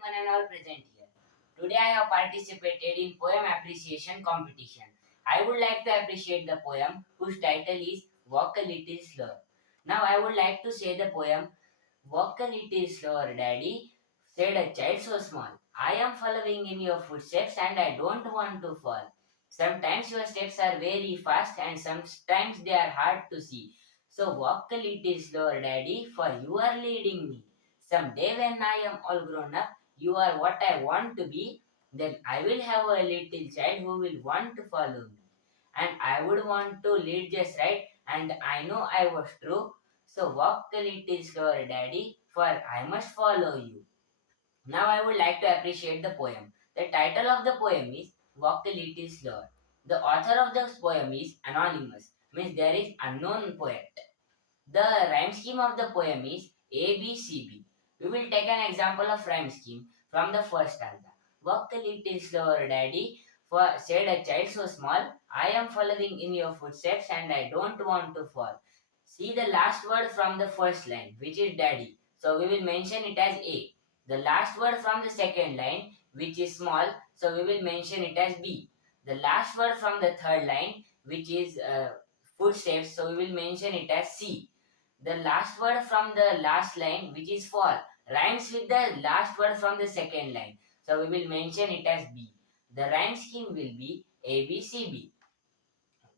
one and all present here. Today I have participated in poem appreciation competition. I would like to appreciate the poem whose title is Walk a Little Slower. Now I would like to say the poem Walk a little slower, Daddy, said a child so small. I am following in your footsteps and I don't want to fall. Sometimes your steps are very fast and sometimes they are hard to see. So walk a little slower, Daddy, for you are leading me. Someday when I am all grown up, you are what I want to be. Then I will have a little child who will want to follow me. And I would want to lead just right, and I know I was true. So walk a little slower, Daddy, for I must follow you. Now I would like to appreciate the poem. The title of the poem is Walk a Little Slower. The author of the poem is anonymous, means there is unknown poet. The rhyme scheme of the poem is ABCB. We will take an example of rhyme scheme from the first stanza. Walk a little slower, Daddy, for said a child so small. I am following in your footsteps and I don't want to fall. See the last word from the first line, which is Daddy. So we will mention it as A. The last word from the second line, which is small, so we will mention it as B. The last word from the third line, which is footsteps, so we will mention it as C. The last word from the last line, which is fall, rhymes with the last word from the second line. So we will mention it as B. The rhyme scheme will be ABCB.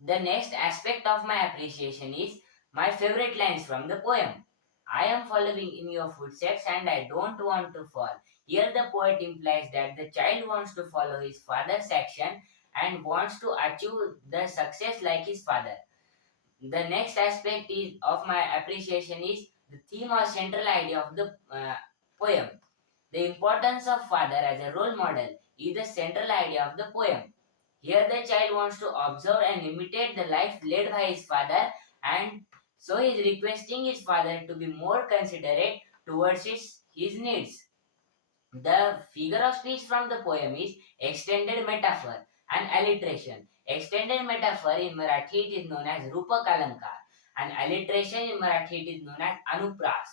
The next aspect of my appreciation is my favorite lines from the poem. I am following in your footsteps and I don't want to fall. Here the poet implies that the child wants to follow his father's action and wants to achieve the success like his father. The next aspect is of my appreciation is the theme or central idea of the poem. The importance of father as a role model is the central idea of the poem. Here the child wants to observe and imitate the life led by his father, and so he is requesting his father to be more considerate towards his needs. The figure of speech from the poem is extended metaphor and alliteration. Extended metaphor in Marathi it is known as Rupak Alankar, and alliteration in Marathi it is known as Anupras.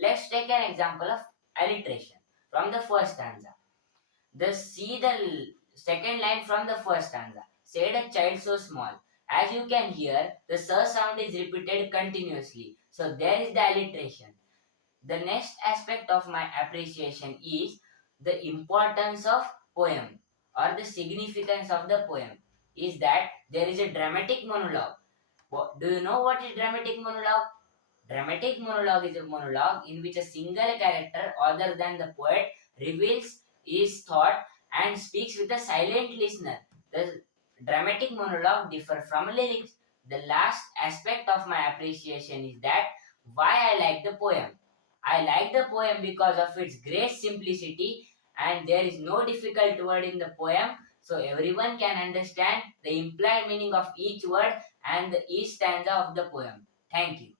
Let's take an example of alliteration from the first stanza. See the second line from the first stanza. Said a child so small. As you can hear, the s sound is repeated continuously. So there is the alliteration. The next aspect of my appreciation is the importance of poem or the significance of the poem is that there is a dramatic monologue. Do you know what is dramatic monologue? Dramatic monologue is a monologue in which a single character other than the poet reveals his thought and speaks with a silent listener. The dramatic monologue differ from lyrics. The last aspect of my appreciation is that why I like the poem. I like the poem because of its great simplicity and there is no difficult word in the poem, so everyone can understand the implied meaning of each word and each stanza of the poem. Thank you.